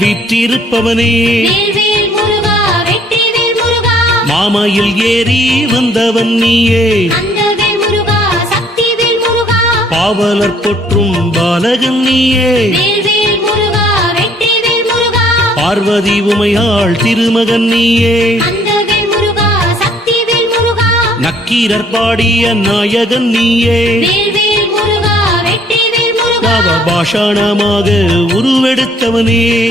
வீற்றிருப்பவனே. முருகா வெற்றிவேல் முருகா. மாமையில் ஏறி வந்தவன் நீயே. பாவலர் பொற்றும் பாலகன் நீயே. பார்வதி உமையாள் திருமகன் நீயே. நக்கீரர் பாடிய நாயகன் நீயே. பாஷாணமாக உருவெடுத்தவனே.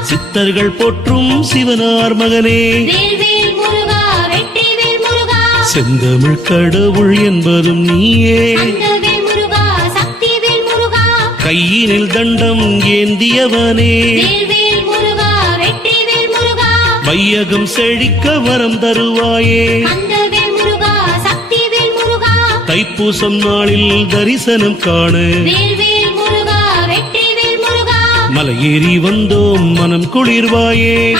சித்தர்கள் போற்றும் சிவனார் மகனே. செந்தமிழ் கடவுள் என்பதும் நீயே. கையினில் தண்டம் ஏந்தியவனே. வையகம் செழிக்க வரம் தருவாயே. தைப்பூசம் நாளில் தரிசனம் காண. மலையேறி வந்தோம் மனம் குளிர்வாயே.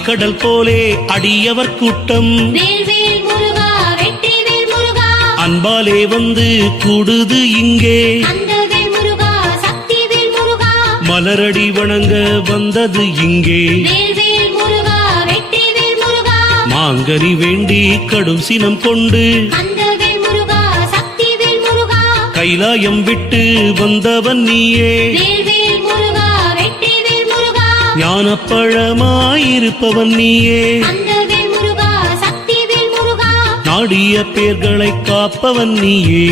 அலைக்கடல் போலே அடியவர் கூட்டம். அன்பாலே வந்து கூடுது இங்கே. மலரடி வணங்க வந்தது இங்கே. மாங்கனி வேண்டி கடும் சினம் கொண்டு. கைலாயம் விட்டு வந்தவன் நீயே. முருகா ஞானப்பழமாயிருப்பவன் நீயே நாடிய பேர்களை காப்பவன் நீயே.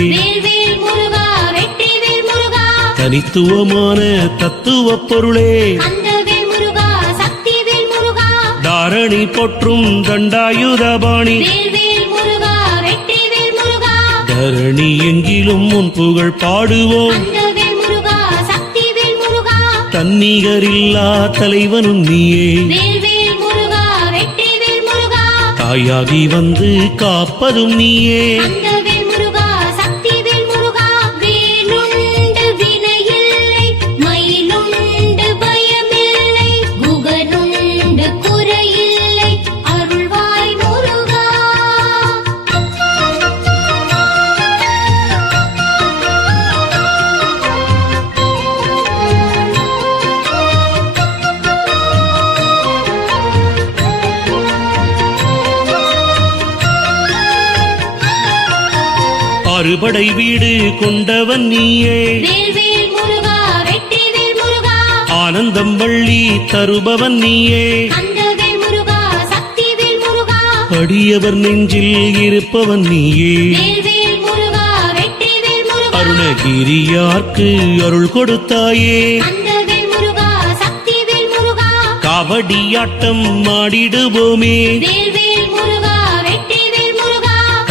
தனித்துவமான தத்துவ பொருளே. தாரணி போற்றும் தண்டாயுதபாணி தரணி எங்கிலும் உன் புகழ் பாடுவோம். தன்னிகரில்லா தலைவனும் நீயே. தாயாகி வந்து காப்பதும் நீயே. அறுபடை வீடு கொண்டவன் நீயே. ஆனந்தம் வள்ளி தருபவன் நீயே. அடியவர் நெஞ்சில் இருப்பவன் நீயே. அருணகிரியார்க்கு அருள் கொடுத்தாயே. காவடியாட்டம் ஆடிடுவோமே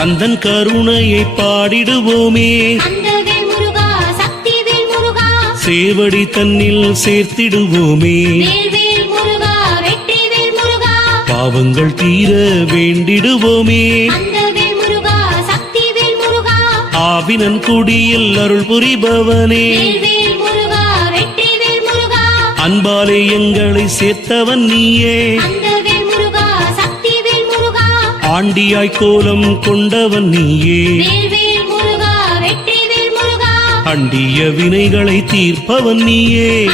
கந்தன் கருணையை பாடிடுவோமே. சேவடி தன்னில் சேர்த்திடுவோமே. பாவங்கள் தீர வேண்டிடுவோமே. ஆவினன் குடியில் அருள் புரிபவனே. அன்பாலே எங்களை சேர்த்தவன் நீயே. ஆண்டியாய் கோலம் கொண்டவன் நீயே. அண்டிய வினைகளை தீர்ப்பவன் நீயே.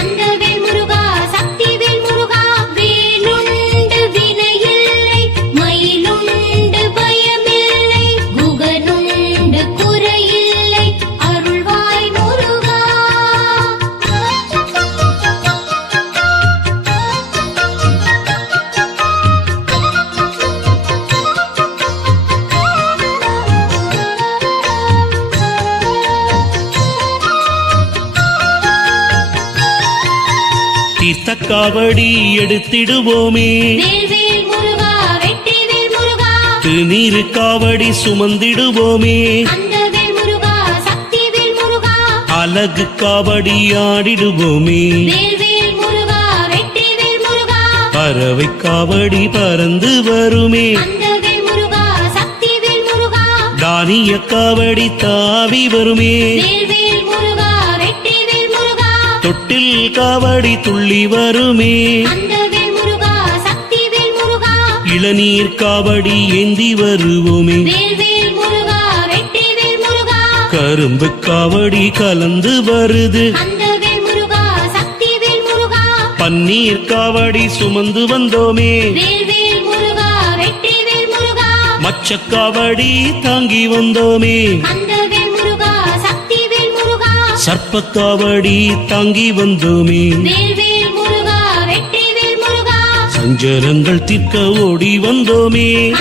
காவடி எடுத்திடுவோமே. திருநீரு காவடி சுமந்திடுவோமே. அழகு காவடி ஆடிடுவோமே. பறவை காவடி பறந்து வருமே. தானிய காவடி தாவி வருமே. தொட்டில் காவடி துள்ளி வருமே. இளநீர் காவடி ஏந்தி வருவோமே. கரும்பு காவடி கலந்து வருது. பன்னீர் காவடி சுமந்து வந்தோமே. மச்சக்காவடி தாங்கி வந்தோமே. முருகா சர்ப்பக்காவடி தாங்கி வந்தோமே. சஞ்சலங்கள் தீர்க்க ஓடி வந்தோமே.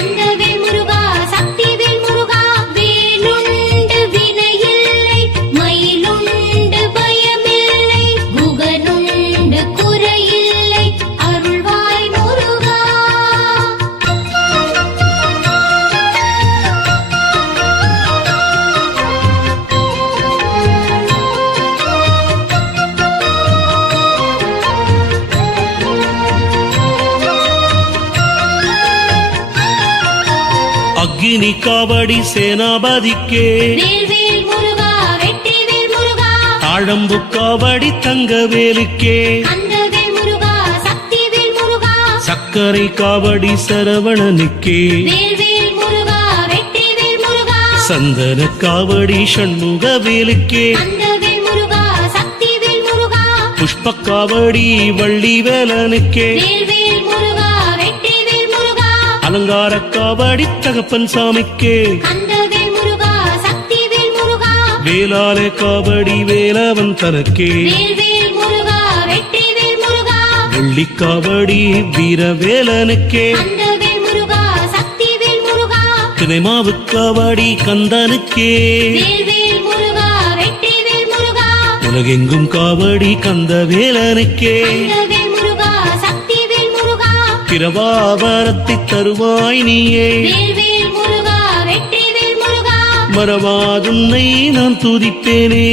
அக்னி காவடி சேனாபதிக்கே. தாழம்பு காவடி தங்கவேலுக்கே சக்கரை காவடி சரவணனுக்கே. சந்தன காவடி சண்முக வேலுக்கே. புஷ்ப காவடி வள்ளி வேலனுக்கே. அலங்கார காவடி தகப்பன் சாமிக்கே. வேளால காவடி வேலவன் தனக்கே. வெள்ளி காவடி வீரவேலனுக்கே. தினைமாவு காவடி கந்தனுக்கே. உலகெங்கும் காவடி முருகா சக்திவேல் முருகா பிரபாவரத்தை தருவாய் நீயே மறவாதுன்னை நான் துதிப்பேனே.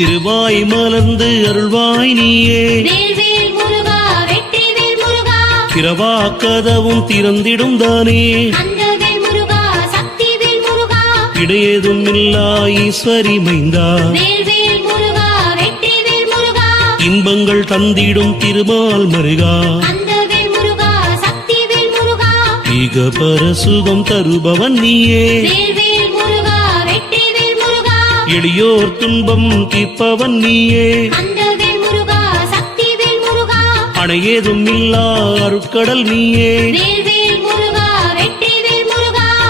திருவாய் மலர்ந்து அருள்வாய் நீயே. பிறவா கதவும் திறந்திடும் தானே. இடையேதும் இல்லா ஈஸ்வரி மைந்தா. இன்பங்கள் தந்திடும் திருமால் முருகா. ஈக பரசுகம் தருபவன் நீயே. எளியோர் துன்பம் தீர்ப்பவன் நீயே. அணையேதும் இல்லா அருட்கடல் நீயே.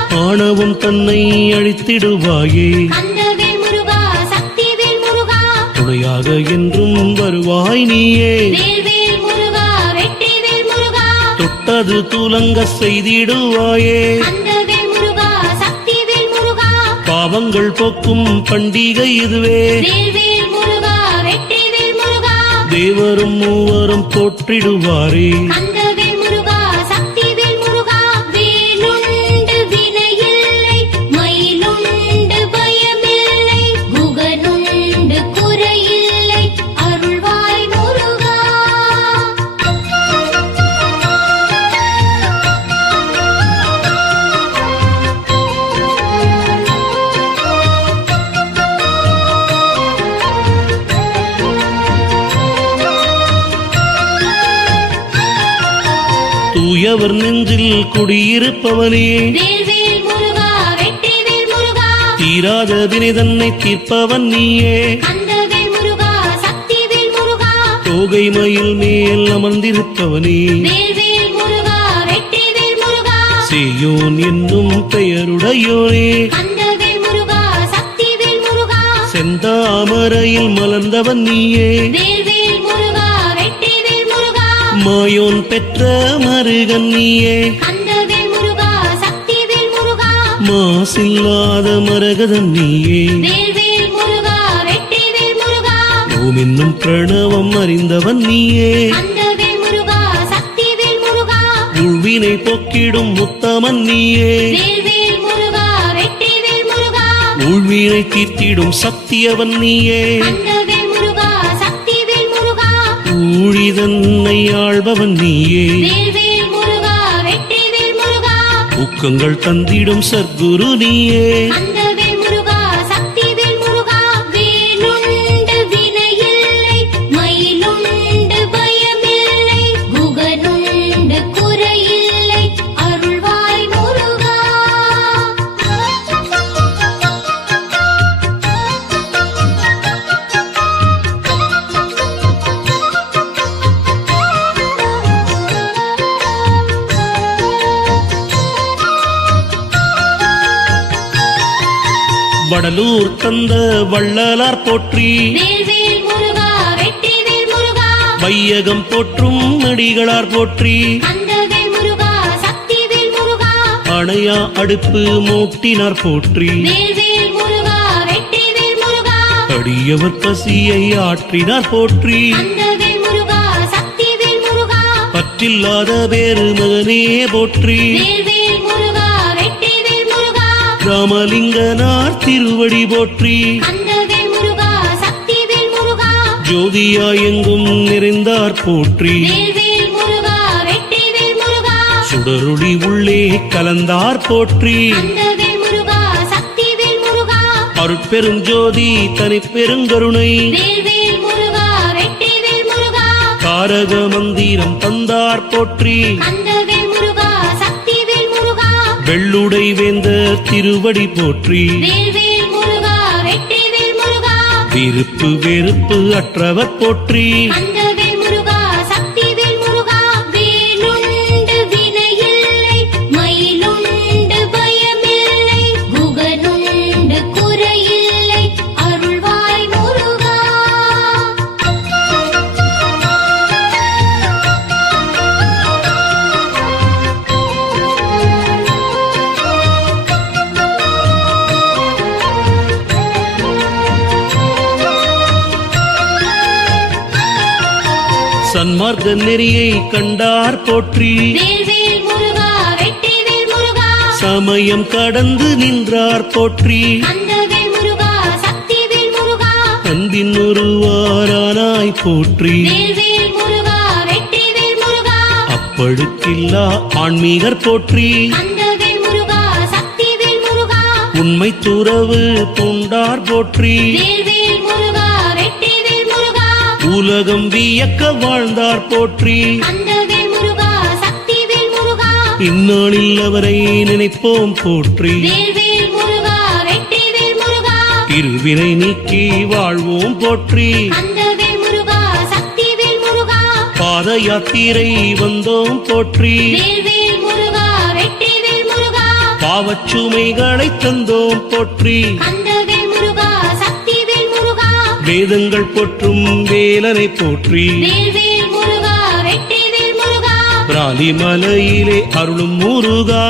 ஆணவம் தன்னை அழித்திடுவாயே. துணையாக என்றும் வருவாய் நீயே. தொட்டது துலங்க செய்திடுவாயே. பாவங்கள் போக்கும் பண்டிகை இதுவே. தேவரும் மூவரும் போற்றிடுவாரே. தூயவர் நெஞ்சில் குடியிருப்பவனே. வினை தன்னை தீர்ப்பவன் நீயே. தோகை மயில் மேல் அமர்ந்திருப்பவனே. சேயோன் என்னும் பெயருடையோனே. கந்தவேல் முருகா சக்திவேல் முருகா. செந்தா தாமரையில் மலர்ந்தவன் நீயே. மாயோன் பெற்ற மருகன் நீயே மாசில்லாத மரகதன் நீயே வேல்வேல் முருகா வெற்றிவேல் முருகா. ஓம் என்னும் பிரணவம் அறிந்தவன் நீயே உள்வினை பொக்கிடும் முத்தமன் நீயே வேல்வேல் முருகா வெற்றிவேல் முருகா. உள்வினை தீர்த்திடும் சக்தியவன் நீயே ஊழிதன்னை ஆள்பவன் நீயே. ஊக்கங்கள் தந்திடும் சர்க்குரு நீயே. வடலூர் தந்த வள்ளலார் போற்றி. வையகம் போற்றும் அடிகளார் போற்றி. அணையா அடுப்பு மூட்டினார் போற்றி. அடியவர் பசியை ஆற்றினார் போற்றி. பற்றில்லாத வேறு மகனே போற்றி. ராமலிங்கனார் திருவடி போற்றி. ஜோதியா எங்கும் நிறைந்தார் போற்றி. சுடருளி உள்ளே கலந்தார் போற்றி. வேல்வேல் முருகா வெற்றிவேல் முருகா. தாரக மந்திரம் தந்தார் போற்றி. வெள்ளுடை வேந்த திருவடி போற்றி. விருப்பு வெறுப்பு அற்றவர் போற்றி. சன்மார்க்க நெறியை கண்டார் போற்றி. சமயம் கடந்து நின்றார் போற்றி. அன்பின் ஒருவாரானாய் போற்றி. அப்பழுக்கில்லா ஆன்மீகர் போற்றி. உண்மை துறவு பூண்டார் போற்றி. உலகம் வியக்க வாழ்ந்தார் போற்றி. இந்நாளில் அவரை நினைப்போம் போற்றி. இருவினை நீக்கி வாழ்வோம் போற்றி. பாத யாத்திரை வந்தோம் போற்றி. பாவச்சுமைகளை தந்தோம் போற்றி. வேதங்கள் போற்றும் வேலனை போற்றி. பிராலி மலையிலே அருளும் முருகா.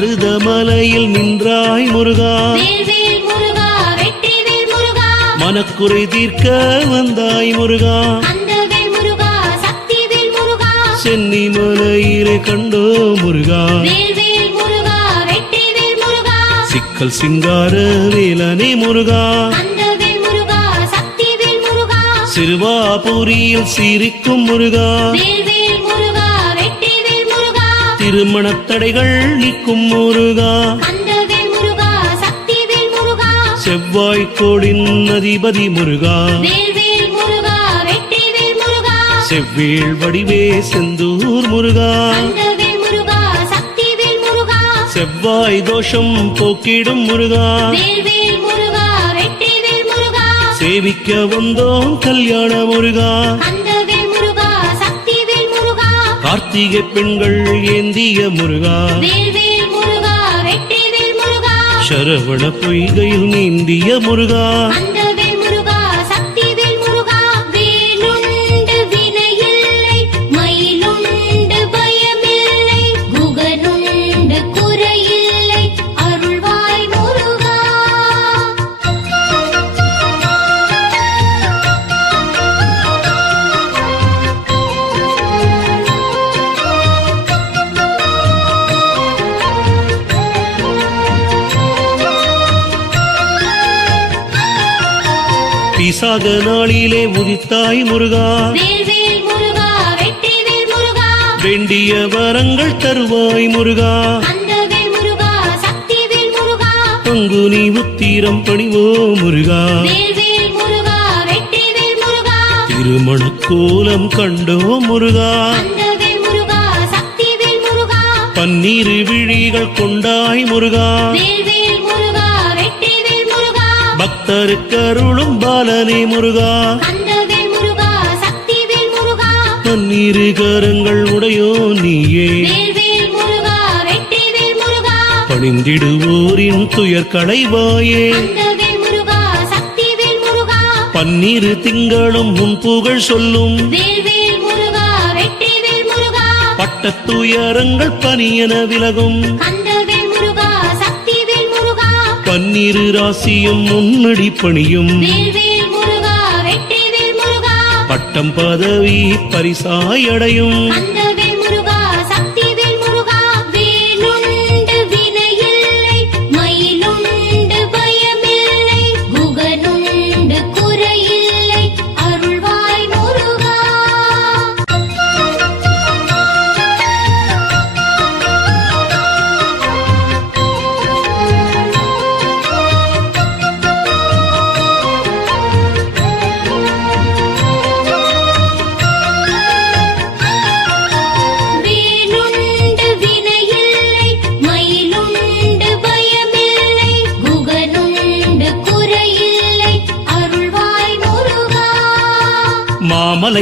மருதமலையில் நின்றாய் முருகா. மனக்குறை தீர்க்க வந்தாய் முருகா. சென்னி மலையிலே கண்டோ முருகா. சிக்கல் சிங்கார வேலனே முருகா. சிறுவாபுரியில் சிரிக்கும் முருகா. முருகா திருமணத் தடைகள் நீக்கும் முருகா. செவ்வாய் கோளின் அதிபதி முருகா. செவ்வேள் வடிவே செந்தூர் முருகா. செவ்வாய் தோஷம் போக்கிடும் முருகா. சேவிக்க வந்தோம் கல்யாண முருகா. கார்த்திகை பெண்கள் ஏந்திய முருகா. சரவண பொய்கையில் நீந்திய முருகா. பிசாக நாளிலே உதித்தாய் முருகா. வேண்டிய வரங்கள் தருவாய் முருகா. பங்குனி உத்திரம் பணிவோ முருகா. திருமண கோலம் கண்டோ முருகா. பன்னீர் விழிகள் கொண்டாய் முருகா. பக்தருக்கு அருளும் பாலனே முருகா. பன்னீரு கரங்கள் உடையோ நீயே. பணிந்திடுவோரின் துயர் களைவாயே பன்னீரு திங்களும் உன் புகழ் சொல்லும். முருகா பட்டத்துயரங்கள் பனியன விலகும். பன்னீரு ராசியும் முன்னடி பணியும். பட்டம் பதவி பரிசாய்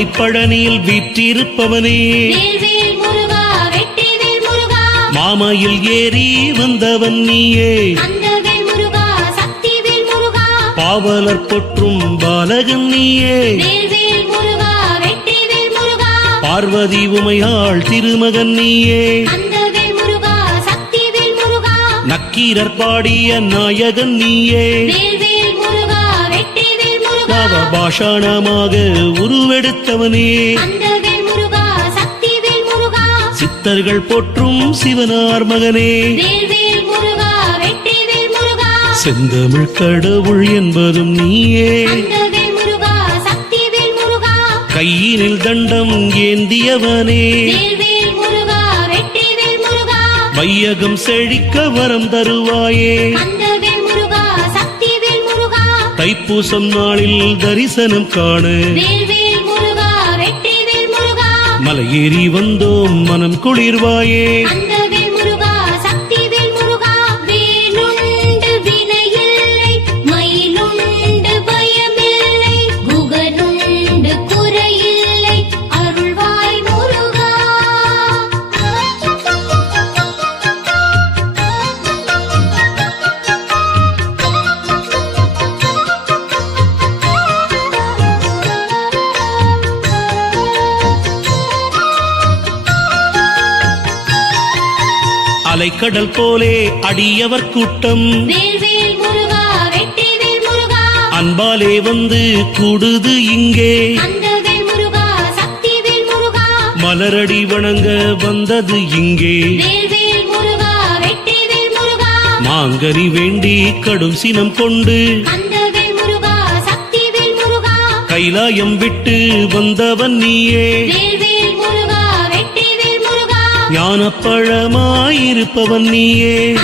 பழனியில் வீற்றிருப்பவனே. மாமையில் ஏறி வந்தவன் நீயே. பாவலர் பொற்றும் பாலகன் நீயே. பார்வதி உமையாள் திருமகன் நீயே. நக்கீரர் பாடிய நாயகன் நீயே. நவ பாஷாணமாக உருவெடுத்தவனே. சித்தர்கள் போற்றும் சிவனார் மகனே. செந்தமிழ் கடவுள் என்பதும் நீயே. கையினில் தண்டம் ஏந்தியவனே. வையகம் செழிக்க வரம் தருவாயே. தைப்பூசம் நாளில் தரிசனம் காண. மலையேறி வந்தோம் மனம் குளிர்வாயே. அலைக்கடல் போலே அடியவர் கூட்டம். அன்பாலே வந்து கூடுது இங்கே. மலரடி வணங்க வந்தது இங்கே. மாங்கனி வேண்டி கடும் சினம் கொண்டு. கைலாயம் விட்டு வந்தவன் நீயே. ஞானப்பழமாயிருப்பவன் நீயே.